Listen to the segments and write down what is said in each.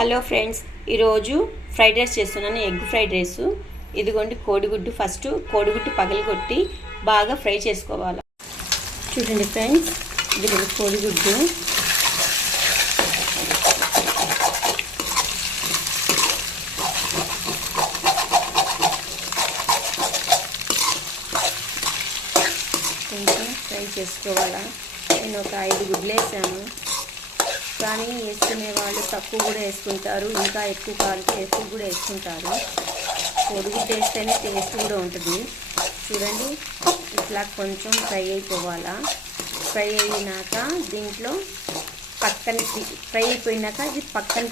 Hello friends, ఈరోజు fried rice చేస్తున్నాను. Egg fried rice. ఇదిగోండి కోడిగుడ్డు. ఫస్ట్ కోడిగుడ్డు పగలగొట్టి బాగా ఫ్రై చేసుకోవాలి. చూడండి ఫ్రెండ్స్, ఇది కోడిగుడ్డు. కొంచెం ఫ్రై చేసుకోవాలా. నేను ఒక 5 గుడ్లు వేసాను, కానీ వేసుకునే వాళ్ళు తక్కువ కూడా వేసుకుంటారు, ఇంకా ఎక్కువ కాలితే ఎక్కువ కూడా వేసుకుంటారు. కోడిగుడ్డు వేస్తేనే టేస్ట్ కూడా ఉంటుంది. చూడండి, ఇట్లా కొంచెం ఫ్రై అయిపోవాలా. ఫ్రై అయినాక దీంట్లో ఫ్రై అయిపోయినాక ఇది పక్కన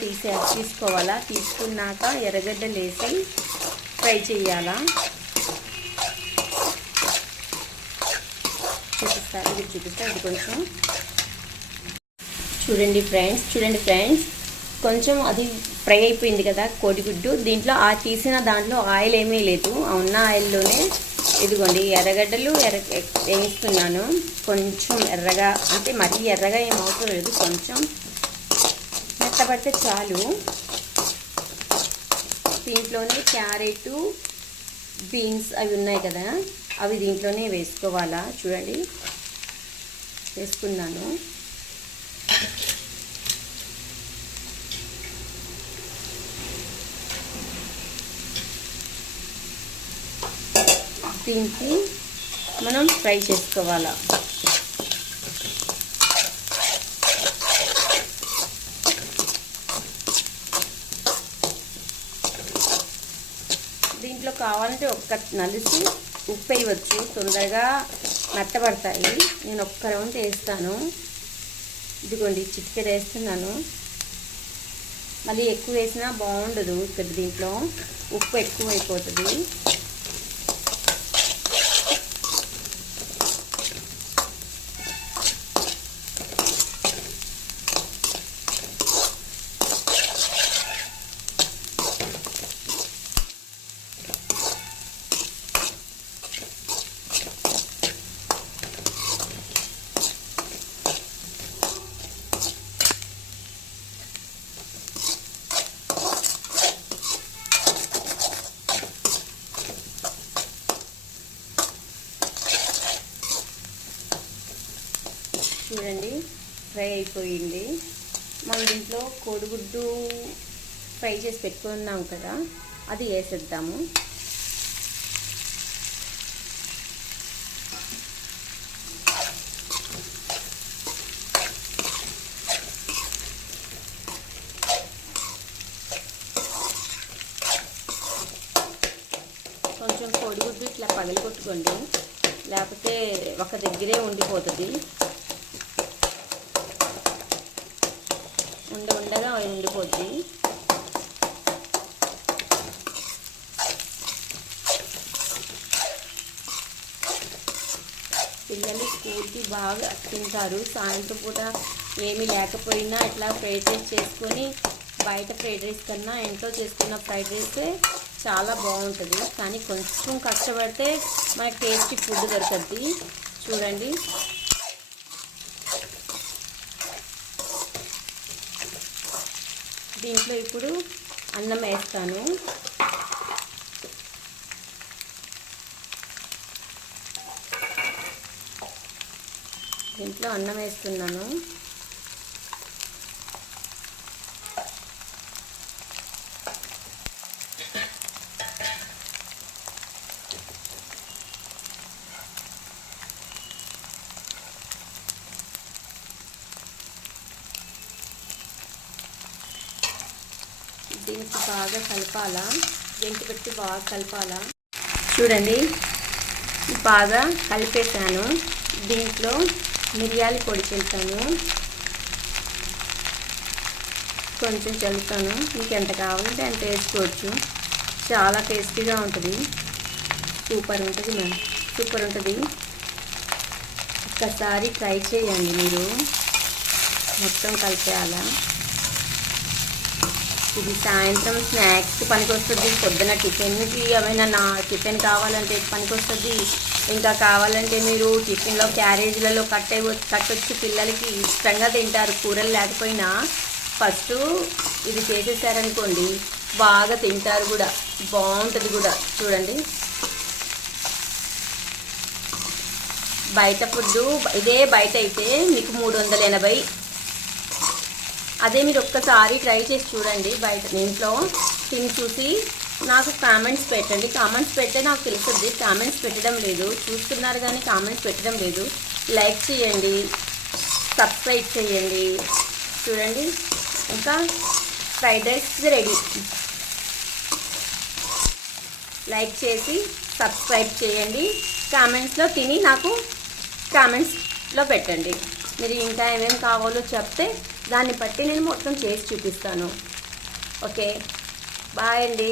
తీసుకోవాలా. తీసుకున్నాక ఎర్రగడ్డలు వేసి ఫ్రై చేయాలా. చూపిస్తా ఇది కొంచెం చూడండి ఫ్రెండ్స్, కొంచెం అది ఫ్రై అయిపోయింది కదా కోడిగుడ్డు. దీంట్లో తీసిన దాంట్లో ఆయిల్ ఏమీ లేదు, ఉన్న ఆయిల్లోనే ఇదిగోండి ఎర్రగడ్డలు వేయిస్తున్నాను. కొంచెం ఎర్రగా, అంటే మరీ ఎర్రగా ఏం అవసరం లేదు, కొంచెం మెత్తపడితే చాలు. దీంట్లోనే క్యారెట్, బీన్స్ అవి ఉన్నాయి కదా, అవి దీంట్లోనే వేసుకోవాలా. చూడండి, వేసుకున్నాను. దీనికి మనం ఫ్రై చేసుకోవాలా. దీంట్లో కావాలంటే ఒక్క నలుసు ఉప్పు వేయవచ్చు, తొందరగా మెత్తబడతాయి. నేను ఒక్క రౌండ్ వేస్తాను. ఇదిగోండి చిటికెడు వేస్తున్నాను. మళ్ళీ ఎక్కువ వేసినా బాగుండదు, ఇక్కడ దీంట్లో ఉప్పు ఎక్కువ అయిపోతుంది. చూడండి, ఫ్రై అయిపోయింది. మనం దీంట్లో కోడిగుడ్డు ఫ్రై చేసి పెట్టుకున్నాం కదా, అది వేసేద్దాము. కొంచెం కోడిగుడ్డు ఇట్లా పగలగొట్టుకోండి, లేకపోతే ఒక దగ్గరే ఉండిపోతుంది. ఉండగా ఉండిపోద్ది. పిల్లలు స్కూల్కి బాగా తింటారు. సాయంత్రం పూట ఏమీ లేకపోయినా ఇట్లా ఫ్రైడ్ రైస్ చేసుకొని, బయట ఫ్రైడ్ రైస్ కన్నా ఇంట్లో చేసుకున్న ఫ్రైడ్ రైసే చాలా బాగుంటుంది. కానీ కొంచెం కష్టపడితే మనకి టేస్టీ ఫుడ్ దొరుకుద్ది. చూడండి, దీంట్లో ఇప్పుడు అన్నం వేస్తాను. దీంట్లో అన్నం వేస్తున్నాను. దీనికి బాగా కలపాలా, గెంటి పెట్టి బాగా కలపాలా. చూడండి, బాగా కలిపేసాను. దీంట్లో మిరియాల పొడి చల్లుతాను, కొంచెం చల్లుతాను. మీకు ఎంత కావాలంటే అంత వేసుకోవచ్చు. చాలా టేస్టీగా ఉంటుంది, సూపర్ ఉంటుంది. ఒక్కసారి ట్రై చేయండి మీరు. మొత్తం కలిపేయాలా. ఇది సాయంత్రం స్నాక్స్ పనికొస్తుంది, పొద్దున టిఫిన్కి ఏమైనా టిఫిన్ కావాలంటే పనికొస్తుంది. ఇంకా కావాలంటే మీరు టిఫిన్లో క్యారేజీలలో కట్టొచ్చు. పిల్లలకి ఇష్టంగా తింటారు, కూరలు లేకపోయినా. ఫస్ట్ ఇది చేసేసారనుకోండి బాగా తింటారు కూడా, బాగుంటుంది కూడా. చూడండి, బయట ఫుడ్డు ఇదే బయట అయితే మీకు 380. అదే మీరు ఒక్కసారి ట్రై చేసి చూడండి, బయట ఇంట్లో తిని చూసి నాకు కామెంట్స్ పెట్టండి. కామెంట్స్ పెడితే నాకు తెలుస్తుంది. కామెంట్స్ పెట్టడం లేదు, చూస్తున్నారు కానీ కామెంట్స్ పెట్టడం లేదు. లైక్ చేయండి, సబ్స్క్రైబ్ చేయండి. చూడండి, ఇంకా ఫ్రైడ్ రైస్ రెడీ. లైక్ చేసి సబ్స్క్రైబ్ చేయండి. కామెంట్స్లో తిని నాకు కామెంట్స్లో పెట్టండి. మీరు ఇంకా ఏమేమి కావాలో చెప్తే దాన్ని బట్టి నేను మొత్తం చేసి చూపిస్తాను. ఓకే, బాయ్ అండి.